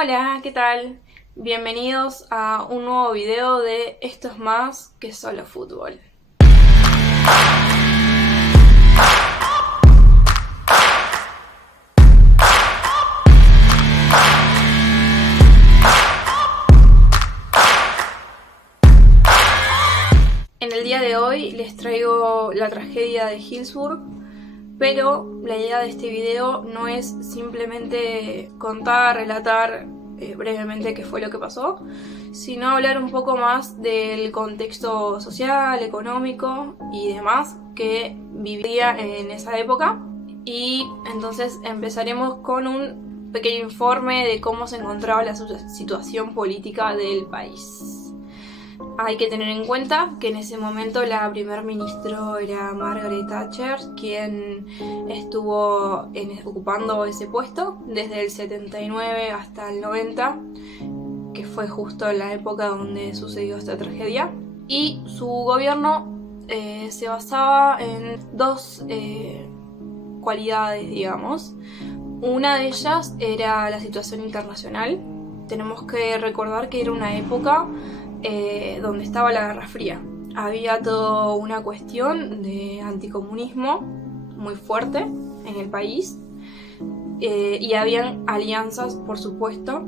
Hola, ¿qué tal? Bienvenidos a un nuevo video de Esto es más que solo fútbol. En el día de hoy les traigo la tragedia de Hillsborough, pero la idea de este video no es simplemente contar, relatar brevemente qué fue lo que pasó, sino hablar un poco más del contexto social, económico y demás que vivía en esa época. Y entonces empezaremos con un pequeño informe de cómo se encontraba la situación política del país. Hay que tener en cuenta que en ese momento la primer ministro era Margaret Thatcher, quien estuvo ocupando ese puesto desde el 79 hasta el 90, que fue justo la época donde sucedió esta tragedia. Y su gobierno se basaba en dos cualidades, digamos. Una de ellas era la situación internacional. Tenemos que recordar que era una época donde estaba la Guerra Fría. Había toda una cuestión de anticomunismo muy fuerte en el país y habían alianzas, por supuesto,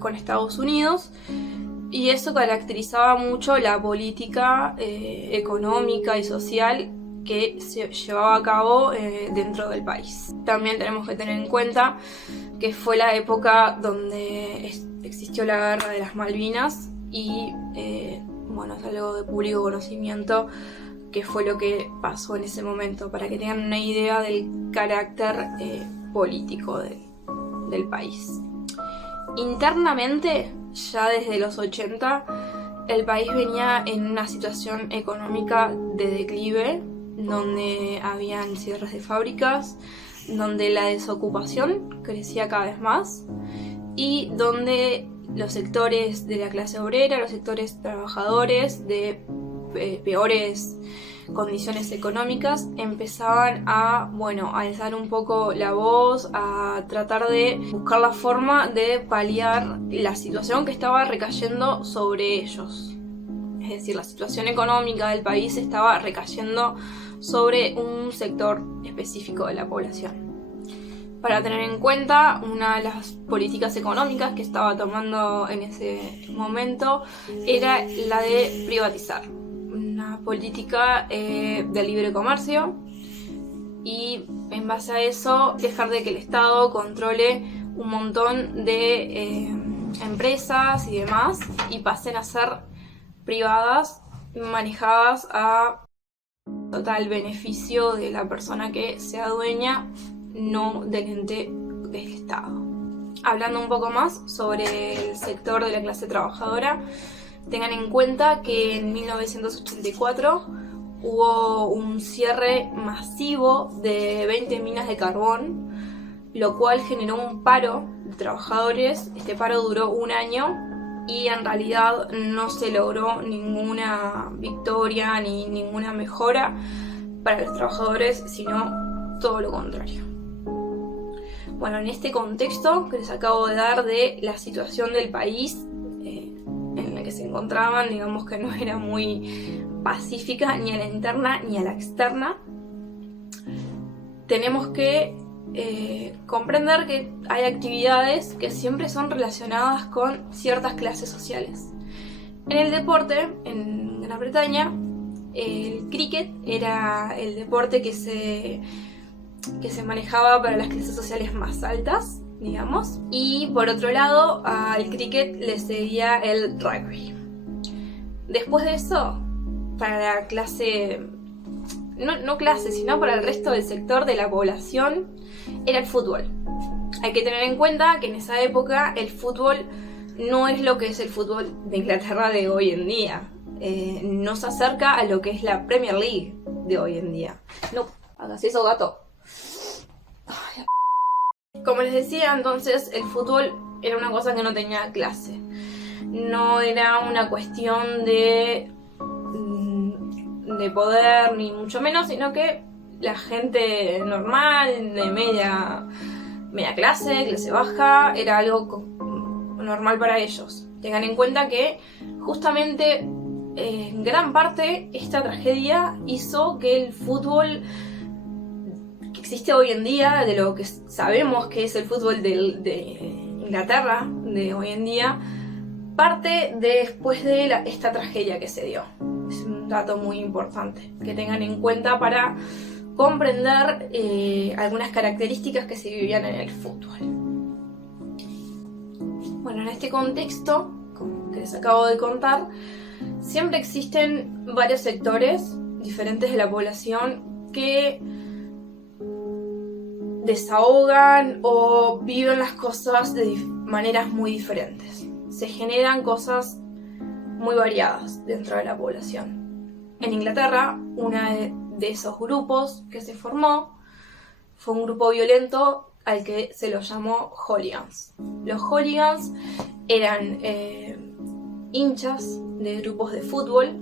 con Estados Unidos, y eso caracterizaba mucho la política económica y social que se llevaba a cabo dentro del país. También tenemos que tener en cuenta que fue la época donde existió la Guerra de las Malvinas y bueno, es algo de público conocimiento que fue lo que pasó en ese momento, para que tengan una idea del carácter político del país. Internamente, ya desde los 80, el país venía en una situación económica de declive, donde habían cierres de fábricas, donde la desocupación crecía cada vez más y donde los sectores de la clase obrera, los sectores trabajadores de peores condiciones económicas empezaban a, alzar un poco la voz, a tratar de buscar la forma de paliar la situación que estaba recayendo sobre ellos. Es decir, la situación económica del país estaba recayendo sobre un sector específico de la población. Para tener en cuenta, una de las políticas económicas que estaba tomando en ese momento era la de privatizar. Una política de libre comercio, y en base a eso dejar de que el Estado controle un montón de empresas y demás y pasen a ser privadas, manejadas a total beneficio de la persona que sea dueña, no del ente del Estado. Hablando un poco más sobre el sector de la clase trabajadora, tengan en cuenta que en 1984 hubo un cierre masivo de 20 minas de carbón, lo cual generó un paro de trabajadores. Este paro duró un año y en realidad no se logró ninguna victoria ni ninguna mejora para los trabajadores, sino todo lo contrario. Bueno, en este contexto que les acabo de dar de la situación del país en la que se encontraban, digamos que no era muy pacífica ni a la interna ni a la externa, tenemos que comprender que hay actividades que siempre son relacionadas con ciertas clases sociales. En el deporte, en Gran Bretaña, el cricket era el deporte que se manejaba para las clases sociales más altas, digamos, y por otro lado al cricket le seguía el rugby. Después de eso, para la clase, no clase, sino para el resto del sector de la población, era el fútbol. Hay que tener en cuenta que en esa época el fútbol no es lo que es el fútbol de Inglaterra de hoy en día. No se acerca a lo que es la Premier League de hoy en día. No, hagas eso, gato. Como les decía, entonces el fútbol era una cosa que no tenía clase. No era una cuestión de de poder, ni mucho menos, sino que la gente normal, de media clase, clase baja, era algo normal para ellos. Tengan en cuenta que justamente en gran parte esta tragedia hizo que el fútbol que existe hoy en día, de lo que sabemos que es el fútbol de Inglaterra de hoy en día, parte después de esta tragedia que se dio. Es un dato muy importante que tengan en cuenta para comprender algunas características que se vivían en el fútbol. Bueno, en este contexto que les acabo de contar, siempre existen varios sectores diferentes de la población que desahogan o viven las cosas de maneras muy diferentes. Se generan cosas muy variadas dentro de la población. En Inglaterra, uno de esos grupos que se formó fue un grupo violento al que se los llamó hooligans. Los hooligans eran hinchas de grupos de fútbol,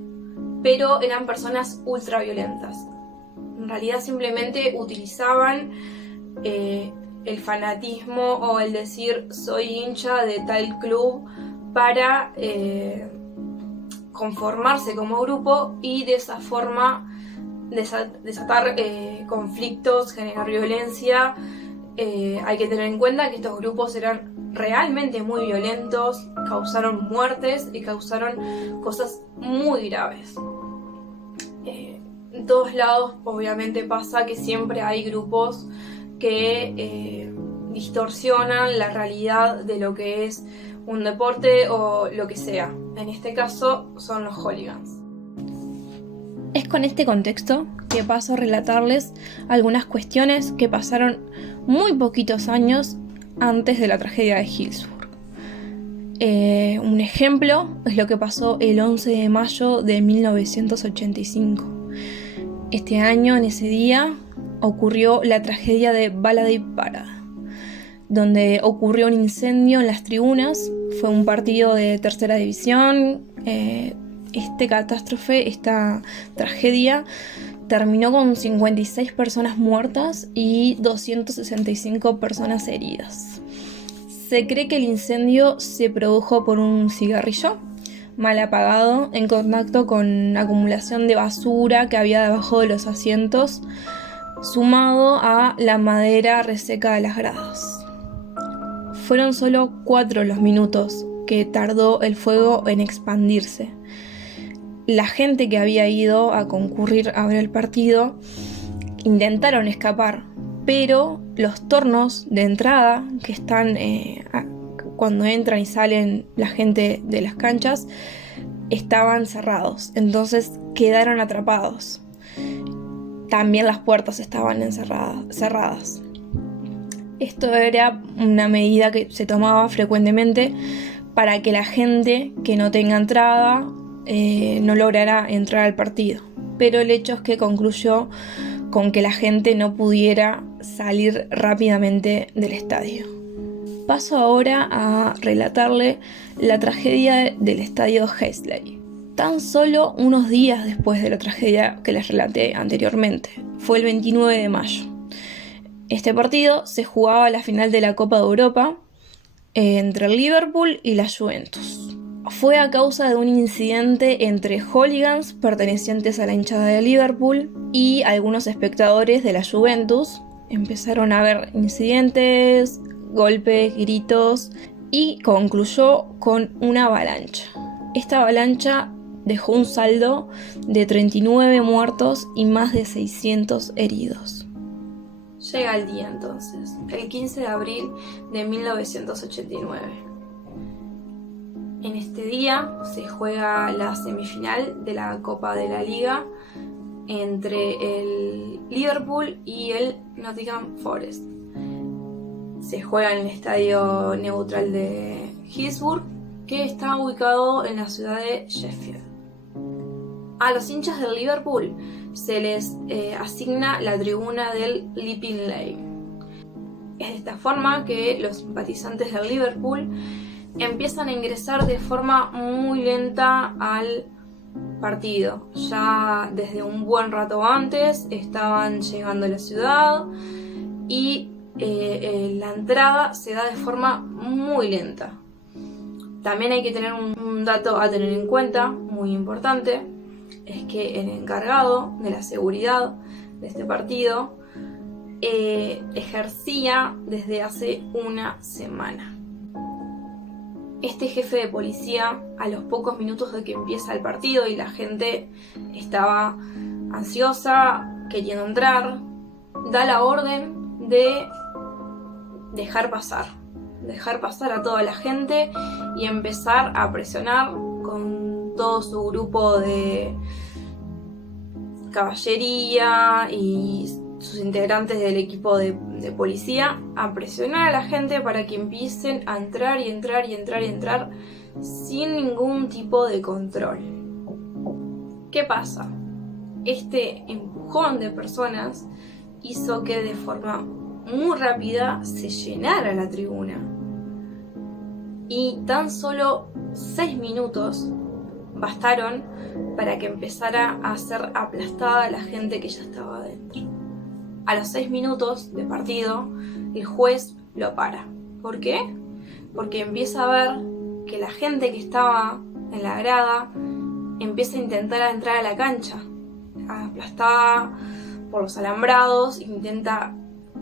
pero eran personas ultra violentas. En realidad simplemente utilizaban el fanatismo o el decir soy hincha de tal club para conformarse como grupo y de esa forma desatar conflictos, generar violencia. Hay que tener en cuenta que estos grupos eran realmente muy violentos, causaron muertes y causaron cosas muy graves. En todos lados obviamente pasa que siempre hay grupos que distorsionan la realidad de lo que es un deporte o lo que sea. En este caso son los hooligans. Es con este contexto que paso a relatarles algunas cuestiones que pasaron muy poquitos años antes de la tragedia de Hillsborough. Un ejemplo es lo que pasó el 11 de mayo de 1985. Este año, en ese día, ocurrió la tragedia de Baladiv Parade, donde ocurrió un incendio en las tribunas. Fue un partido de tercera división. Esta tragedia terminó con 56 personas muertas y 265 personas heridas. Se cree que el incendio se produjo por un cigarrillo mal apagado en contacto con acumulación de basura que había debajo de los asientos, sumado a la madera reseca de las gradas. Fueron solo 4 los minutos que tardó el fuego en expandirse. La gente que había ido a concurrir a ver el partido intentaron escapar, pero los tornos de entrada que están cuando entran y salen la gente de las canchas estaban cerrados, entonces quedaron atrapados. También las puertas estaban cerradas. Esto era una medida que se tomaba frecuentemente para que la gente que no tenga entrada no lograra entrar al partido. Pero el hecho es que concluyó con que la gente no pudiera salir rápidamente del estadio. Paso ahora a relatarle la tragedia del estadio Hesley. Tan solo unos días después de la tragedia que les relaté anteriormente, fue el 29 de mayo. Este partido se jugaba la final de la Copa de Europa entre el Liverpool y la Juventus. Fue a causa de un incidente entre hooligans pertenecientes a la hinchada de Liverpool y algunos espectadores de la Juventus. Empezaron a haber incidentes, golpes, gritos y concluyó con una avalancha. Esta avalancha dejó un saldo de 39 muertos y más de 600 heridos. Llega el día entonces, el 15 de abril de 1989. En este día se juega la semifinal de la Copa de la Liga entre el Liverpool y el Nottingham Forest. Se juega en el estadio neutral de Hillsborough, que está ubicado en la ciudad de Sheffield. A los hinchas del Liverpool se les asigna la tribuna del Leaping Lane. Es de esta forma que los simpatizantes del Liverpool empiezan a ingresar de forma muy lenta al partido. Ya desde un buen rato antes estaban llegando a la ciudad y la entrada se da de forma muy lenta. También hay que tener un dato a tener en cuenta, muy importante, es que el encargado de la seguridad de este partido ejercía desde hace una semana. Este jefe de policía, a los pocos minutos de que empieza el partido y la gente estaba ansiosa, queriendo entrar, da la orden de dejar pasar a toda la gente y empezar a presionar con todo su grupo de caballería y sus integrantes del equipo de policía, a presionar a la gente para que empiecen a entrar y entrar sin ningún tipo de control. ¿Qué pasa? Este empujón de personas hizo que de forma muy rápida se llenara la tribuna. Y tan solo 6 minutos bastaron para que empezara a ser aplastada la gente que ya estaba adentro. A los 6 minutos de partido, el juez lo para. ¿Por qué? Porque empieza a ver que la gente que estaba en la grada empieza a intentar entrar a la cancha, aplastada por los alambrados, intenta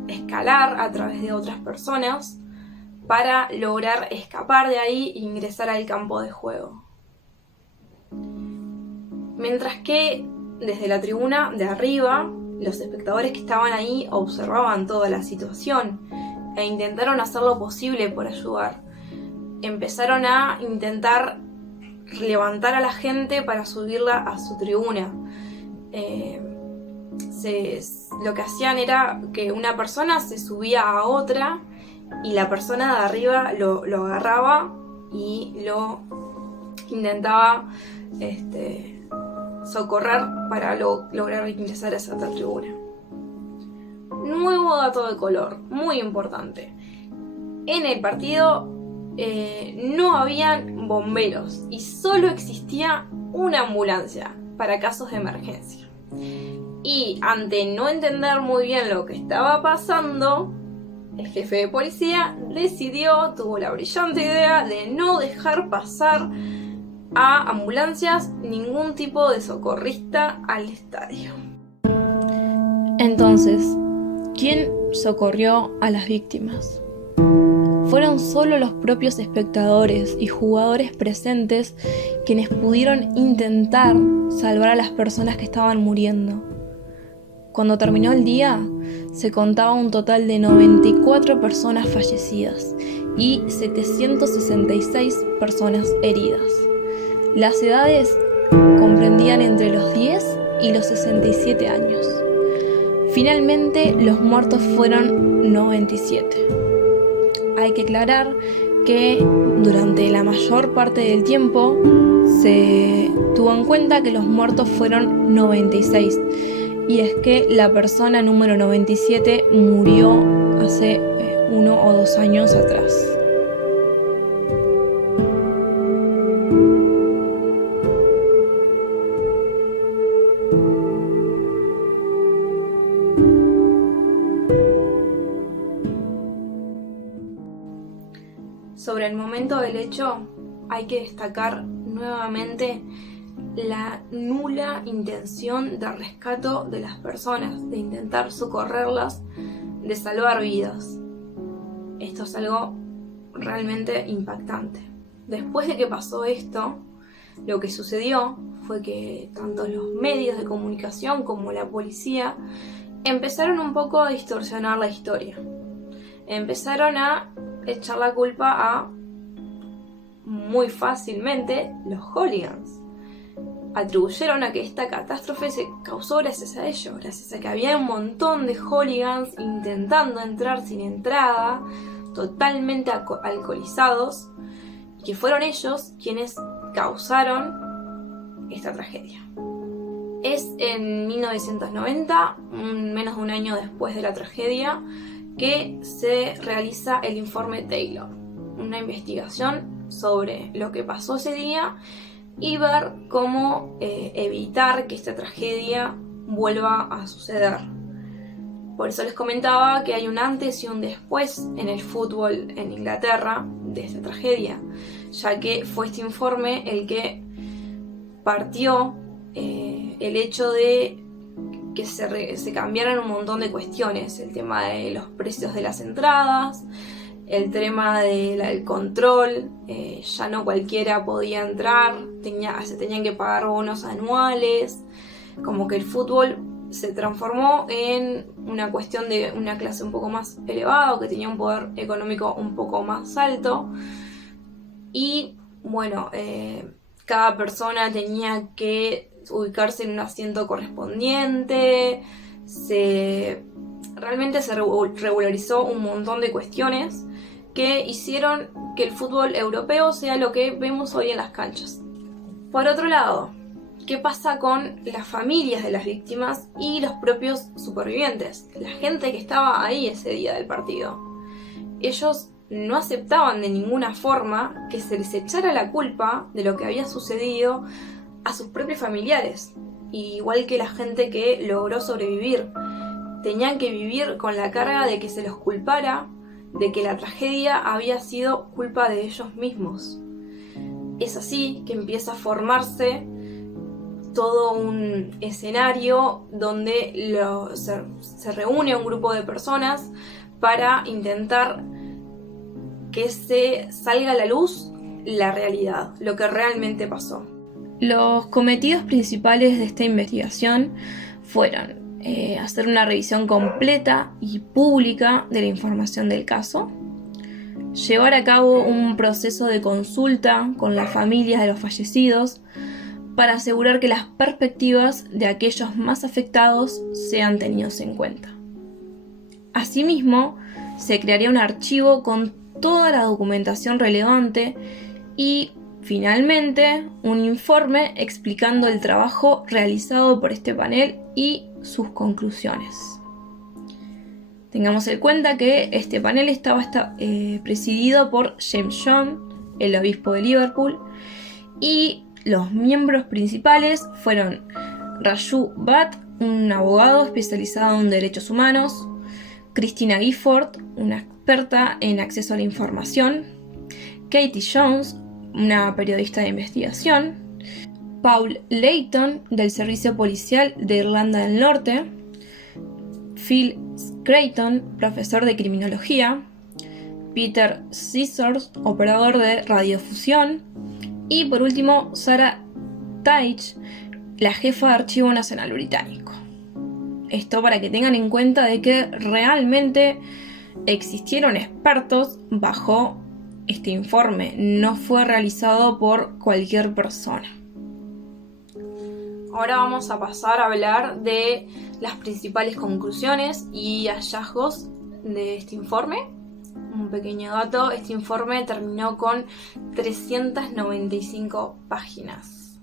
escalar a través de otras personas para lograr escapar de ahí e ingresar al campo de juego. Mientras que desde la tribuna de arriba, los espectadores que estaban ahí observaban toda la situación e intentaron hacer lo posible por ayudar. Empezaron a intentar levantar a la gente para subirla a su tribuna. Lo que hacían era que una persona se subía a otra y la persona de arriba lo agarraba y lo intentaba socorrer para lograr ingresar a esa otra tribuna. Nuevo dato de color, muy importante. En el partido no habían bomberos y solo existía una ambulancia para casos de emergencia. Y ante no entender muy bien lo que estaba pasando, el jefe de policía tuvo la brillante idea de no dejar pasar a ambulancias, ningún tipo de socorrista al estadio. Entonces, ¿quién socorrió a las víctimas? Fueron solo los propios espectadores y jugadores presentes quienes pudieron intentar salvar a las personas que estaban muriendo. Cuando terminó el día, se contaba un total de 94 personas fallecidas y 766 personas heridas. Las edades comprendían entre los 10 y los 67 años. Finalmente, los muertos fueron 97. Hay que aclarar que durante la mayor parte del tiempo se tuvo en cuenta que los muertos fueron 96. Y es que la persona número 97 murió hace 1 o 2 años atrás. Sobre el momento del hecho, hay que destacar nuevamente la nula intención de rescate de las personas, de intentar socorrerlas, de salvar vidas. Esto es algo realmente impactante. Después de que pasó esto, lo que sucedió fue que tanto los medios de comunicación como la policía empezaron un poco a distorsionar la historia. Empezaron a echar la culpa a, muy fácilmente, los hooligans. Atribuyeron a que esta catástrofe se causó gracias a ellos, gracias a que había un montón de hooligans intentando entrar sin entrada, totalmente alcoholizados, y que fueron ellos quienes causaron esta tragedia. Es en 1990, menos de un año después de la tragedia, que se realiza el informe Taylor, una investigación sobre lo que pasó ese día y ver cómo evitar que esta tragedia vuelva a suceder. Por eso les comentaba que hay un antes y un después en el fútbol en Inglaterra de esta tragedia, ya que fue este informe el que partió el hecho de que se cambiaran un montón de cuestiones, el tema de los precios de las entradas, el tema del control, ya no cualquiera podía entrar, se tenían que pagar bonos anuales, como que el fútbol se transformó en una cuestión de una clase un poco más elevada, o que tenía un poder económico un poco más alto, y bueno, cada persona tenía que ubicarse en un asiento correspondiente, realmente se regularizó un montón de cuestiones que hicieron que el fútbol europeo sea lo que vemos hoy en las canchas. Por otro lado, ¿qué pasa con las familias de las víctimas y los propios supervivientes? La gente que estaba ahí ese día del partido. Ellos no aceptaban de ninguna forma que se les echara la culpa de lo que había sucedido a sus propios familiares, igual que la gente que logró sobrevivir. Tenían que vivir con la carga de que se los culpara de que la tragedia había sido culpa de ellos mismos. Es así que empieza a formarse todo un escenario donde se reúne un grupo de personas para intentar que se salga a la luz la realidad, lo que realmente pasó. Los cometidos principales de esta investigación fueron hacer una revisión completa y pública de la información del caso, llevar a cabo un proceso de consulta con las familias de los fallecidos para asegurar que las perspectivas de aquellos más afectados sean tenidos en cuenta. Asimismo, se crearía un archivo con toda la documentación relevante y, finalmente, un informe explicando el trabajo realizado por este panel y sus conclusiones. Tengamos en cuenta que este panel estaba presidido por James Jones, el obispo de Liverpool, y los miembros principales fueron Raju Bhatt, un abogado especializado en derechos humanos, Christina Gifford, una experta en acceso a la información, Katie Jones, una periodista de investigación, Paul Layton, del Servicio Policial de Irlanda del Norte, Phil Creighton, profesor de criminología, Peter Scissors, operador de radiofusión, y por último Sarah Teich, la jefa de Archivo Nacional Británico. Esto para que tengan en cuenta de que realmente existieron expertos bajo este informe, no fue realizado por cualquier persona. Ahora vamos a pasar a hablar de las principales conclusiones y hallazgos de este informe. Un pequeño dato, este informe terminó con 395 páginas.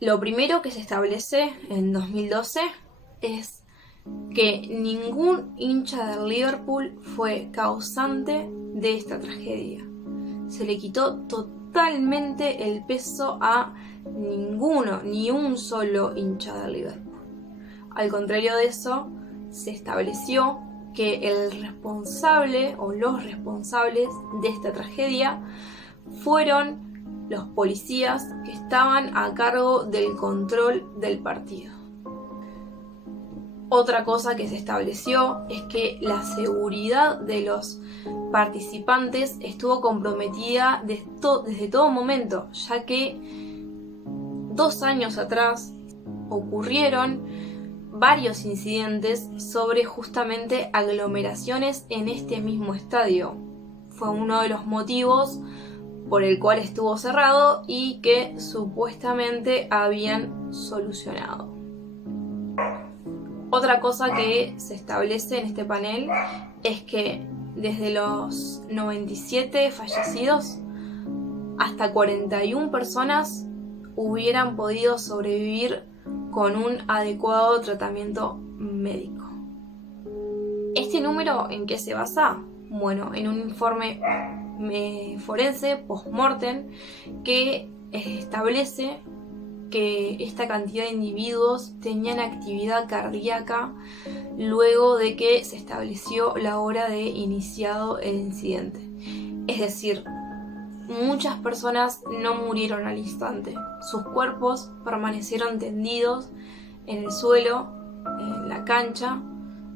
Lo primero que se establece en 2012 es que ningún hincha del Liverpool fue causante de esta tragedia. Se le quitó totalmente el peso a ni un solo hincha del Liverpool. Al contrario de eso, se estableció que el responsable o los responsables de esta tragedia fueron los policías que estaban a cargo del control del partido. Otra cosa que se estableció es que la seguridad de los participantes estuvo comprometida desde todo momento, ya que 2 años atrás ocurrieron varios incidentes sobre justamente aglomeraciones en este mismo estadio. Fue uno de los motivos por el cual estuvo cerrado y que supuestamente habían solucionado. Otra cosa que se establece en este panel es que desde los 97 fallecidos hasta 41 personas hubieran podido sobrevivir con un adecuado tratamiento médico. ¿Este número en qué se basa? Bueno, en un informe forense post-mortem que establece que esta cantidad de individuos tenían actividad cardíaca luego de que se estableció la hora de iniciado el incidente. Es decir, muchas personas no murieron al instante. Sus cuerpos permanecieron tendidos en el suelo, en la cancha,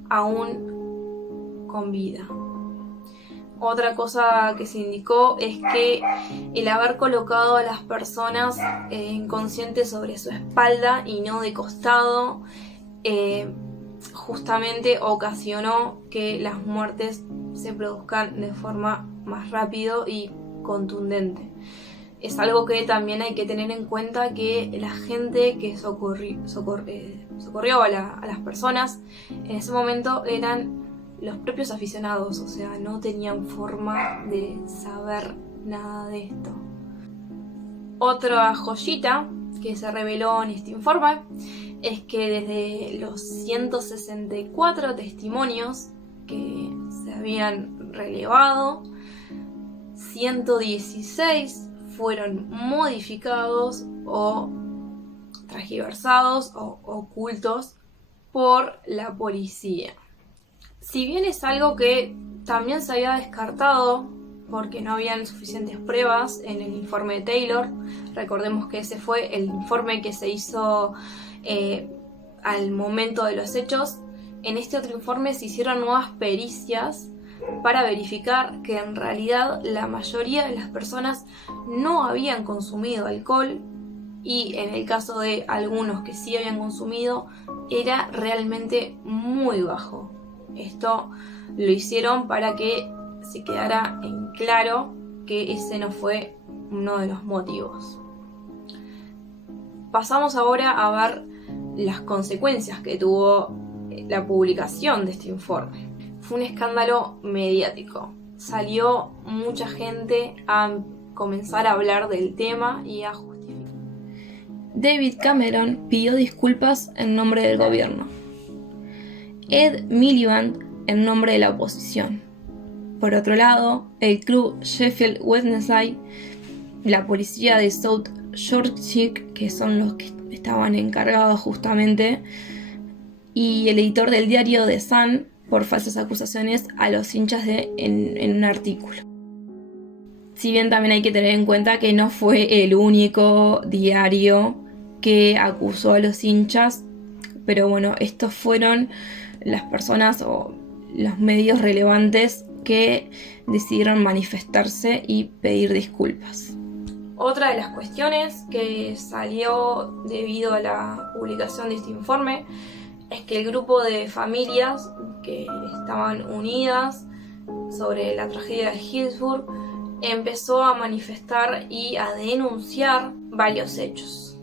aún con vida. Otra cosa que se indicó es que el haber colocado a las personas inconscientes sobre su espalda y no de costado justamente ocasionó que las muertes se produzcan de forma más rápido y contundente. Es algo que también hay que tener en cuenta, que la gente que socorrió a las personas en ese momento eran los propios aficionados, o sea, no tenían forma de saber nada de esto. Otra joyita que se reveló en este informe es que desde los 164 testimonios que se habían relevado, 116 fueron modificados o transgiversados o ocultos por la policía. Si bien es algo que también se había descartado porque no habían suficientes pruebas en el informe de Taylor, recordemos que ese fue el informe que se hizo al momento de los hechos, en este otro informe se hicieron nuevas pericias para verificar que en realidad la mayoría de las personas no habían consumido alcohol, y en el caso de algunos que sí habían consumido era realmente muy bajo. Esto lo hicieron para que se quedara en claro que ese no fue uno de los motivos. Pasamos ahora a ver las consecuencias que tuvo la publicación de este informe. Fue un escándalo mediático. Salió mucha gente a comenzar a hablar del tema y a justificar. David Cameron pidió disculpas en nombre del gobierno. Ed Miliband en nombre de la oposición. Por otro lado, el club Sheffield Wednesday, la policía de South Yorkshire, que son los que estaban encargados justamente, y el editor del diario The Sun por falsas acusaciones a los hinchas en un artículo. Si bien también hay que tener en cuenta que no fue el único diario que acusó a los hinchas, pero bueno, estos fueron las personas o los medios relevantes que decidieron manifestarse y pedir disculpas. Otra de las cuestiones que salió debido a la publicación de este informe es que el grupo de familias que estaban unidas sobre la tragedia de Hillsborough empezó a manifestar y a denunciar varios hechos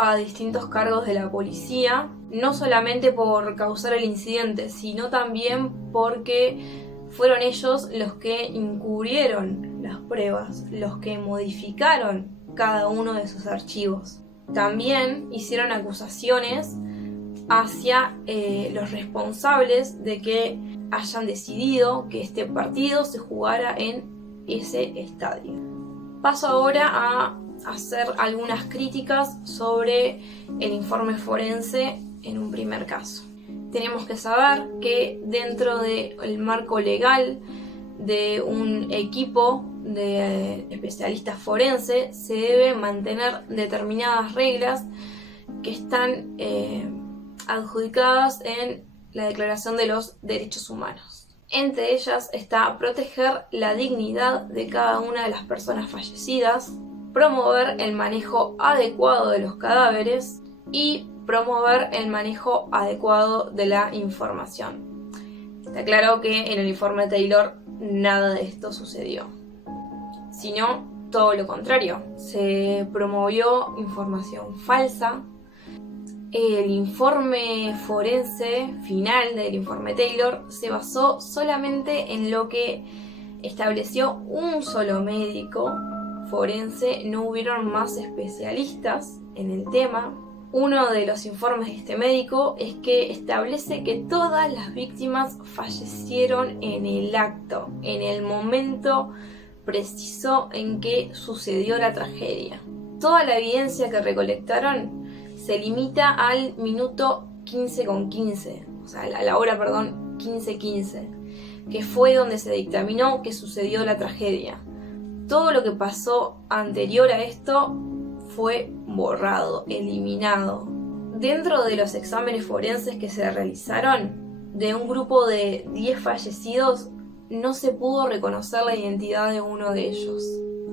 a distintos cargos de la policía, no solamente por causar el incidente, sino también porque fueron ellos los que encubrieron las pruebas, los que modificaron cada uno de sus archivos. También hicieron acusaciones hacia los responsables de que hayan decidido que este partido se jugara en ese estadio. Paso ahora a hacer algunas críticas sobre el informe forense en un primer caso. Tenemos que saber que dentro del marco legal de un equipo de especialistas forenses se deben mantener determinadas reglas que están adjudicadas en la Declaración de los Derechos Humanos. Entre ellas está proteger la dignidad de cada una de las personas fallecidas, promover el manejo adecuado de los cadáveres y promover el manejo adecuado de la información. Está claro que en el informe de Taylor nada de esto sucedió, sino todo lo contrario. Se promovió información falsa. El informe forense final del informe Taylor se basó solamente en lo que estableció un solo médico forense, no hubieron más especialistas en el tema. Uno de los informes de este médico es que establece que todas las víctimas fallecieron en el acto, en el momento preciso en que sucedió la tragedia. Toda la evidencia que recolectaron se limita al minuto 15:15, o sea, a la hora, 15:15, que fue donde se dictaminó que sucedió la tragedia. Todo lo que pasó anterior a esto fue borrado, eliminado. Dentro de los exámenes forenses que se realizaron, de un grupo de 10 fallecidos, no se pudo reconocer la identidad de uno de ellos.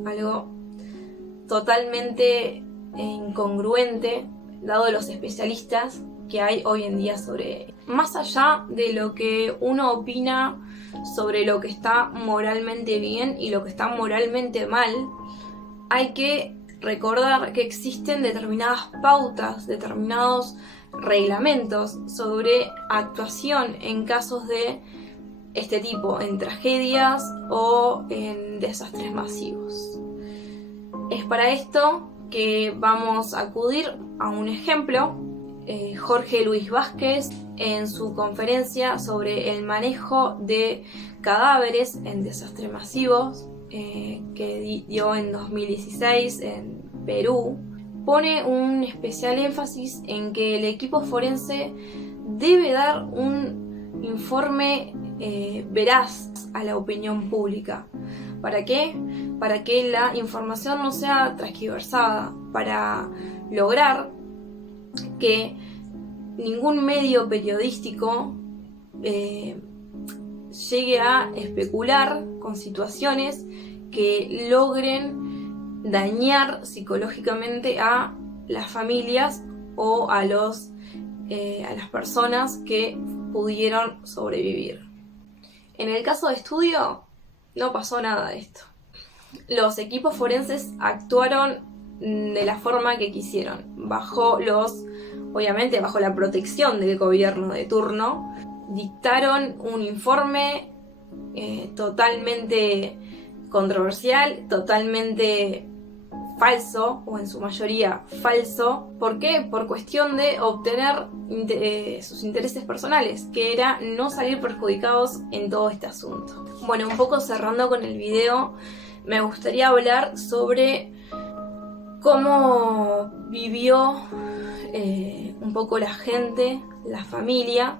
Algo totalmente incongruente, dado los especialistas que hay hoy en día sobre... Más allá de lo que uno opina sobre lo que está moralmente bien y lo que está moralmente mal, hay que recordar que existen determinadas pautas, determinados reglamentos sobre actuación en casos de este tipo, en tragedias o en desastres masivos. Es para esto que vamos a acudir a un ejemplo. Jorge Luis Vázquez, en su conferencia sobre el manejo de cadáveres en desastres masivos, que dio en 2016 en Perú, pone un especial énfasis en que el equipo forense debe dar un informe veraz a la opinión pública. ¿Para qué? Para que la información no sea transgiversada, para lograr que ningún medio periodístico llegue a especular con situaciones que logren dañar psicológicamente a las familias o a las personas que pudieron sobrevivir. En el caso de estudio no pasó nada de esto. Los equipos forenses actuaron de la forma que quisieron, obviamente bajo la protección del gobierno de turno. Dictaron un informe totalmente controversial, totalmente falso, o en su mayoría falso. ¿Por qué? Por cuestión de obtener sus intereses personales, que era no salir perjudicados en todo este asunto. Bueno, un poco cerrando con el video, me gustaría hablar sobre cómo vivió un poco la gente, la familia,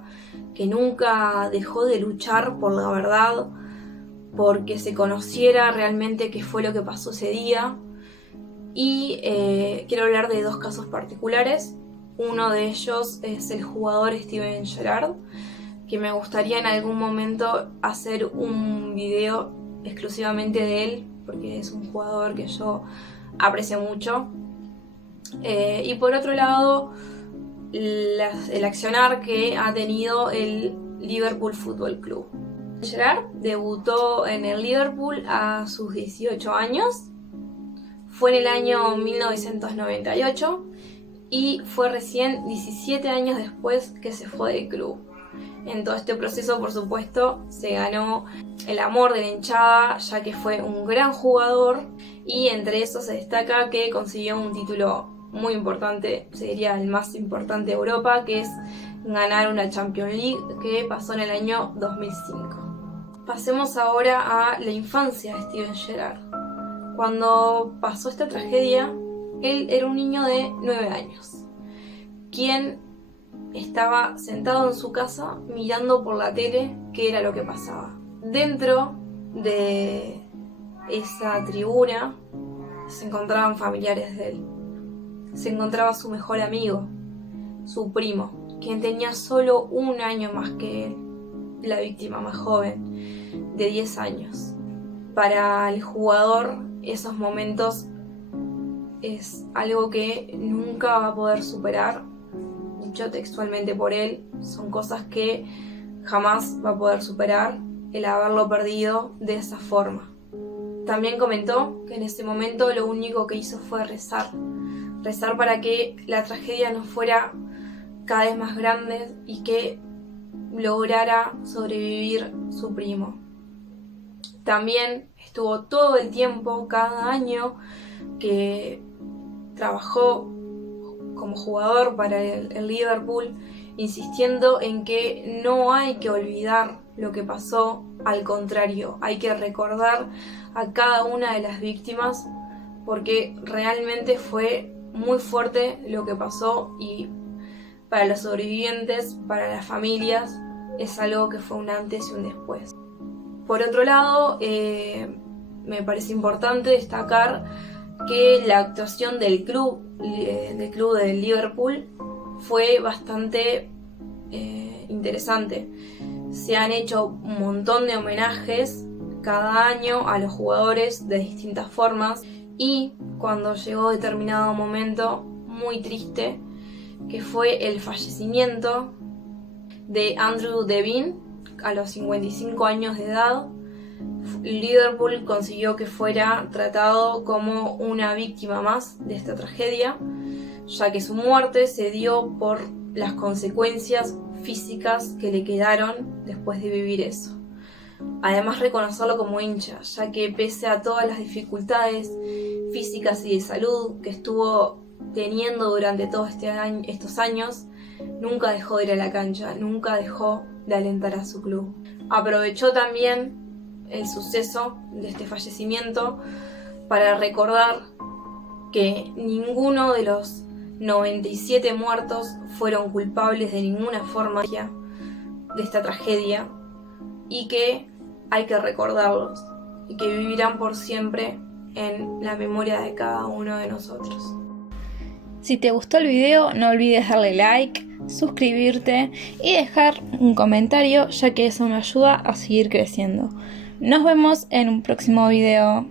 que nunca dejó de luchar por la verdad, porque se conociera realmente qué fue lo que pasó ese día. Y quiero hablar de dos casos particulares. Uno de ellos es el jugador Steven Gerrard, que me gustaría en algún momento hacer un video exclusivamente de él, porque es un jugador que yo aprecio mucho. Y por otro lado, el accionar que ha tenido el Liverpool Fútbol Club. Gerrard debutó en el Liverpool a sus 18 años. Fue en el año 1998 y fue recién 17 años después que se fue del club. En todo este proceso, por supuesto, se ganó el amor de la hinchada, ya que fue un gran jugador, y entre eso se destaca que consiguió un título muy importante, sería el más importante de Europa, que es ganar una Champions League, que pasó en el año 2005. Pasemos ahora a la infancia de Steven Gerrard. Cuando pasó esta tragedia, él era un niño de 9 años, quien estaba sentado en su casa mirando por la tele qué era lo que pasaba. Dentro de esa tribuna se encontraban familiares de él. Se encontraba su mejor amigo, su primo, quien tenía solo un año más que él, la víctima más joven, de 10 años. Para el jugador, esos momentos es algo que nunca va a poder superar. Dicho textualmente por él, son cosas que jamás va a poder superar el haberlo perdido de esa forma. También comentó que en ese momento lo único que hizo fue rezar para que la tragedia no fuera cada vez más grande y que lograra sobrevivir su primo. También estuvo todo el tiempo, cada año que trabajó como jugador para el Liverpool, insistiendo en que no hay que olvidar lo que pasó, al contrario, hay que recordar a cada una de las víctias, porque realmente fue muy fuerte lo que pasó y para los sobrevivientes, para las familias, es algo que fue un antes y un después. Por otro lado, me parece importante destacar que la actuación del club de Liverpool fue bastante interesante. Se han hecho un montón de homenajes cada año a los jugadores de distintas formas, y cuando llegó determinado momento muy triste, que fue el fallecimiento de Andrew Devine a los 55 años de edad, Liverpool consiguió que fuera tratado como una víctima más de esta tragedia, ya que su muerte se dio por las consecuencias físicas que le quedaron después de vivir eso. Además, reconocerlo como hincha, ya que pese a todas las dificultades físicas y de salud que estuvo teniendo durante todos estos años, nunca dejó de ir a la cancha, nunca dejó de alentar a su club. Aprovechó también el suceso de este fallecimiento para recordar que ninguno de los 97 muertos fueron culpables de ninguna forma de esta tragedia, y que hay que recordarlos y que vivirán por siempre en la memoria de cada uno de nosotros. Si te gustó el video, no olvides darle like, suscribirte y dejar un comentario, ya que eso me ayuda a seguir creciendo. Nos vemos en un próximo video.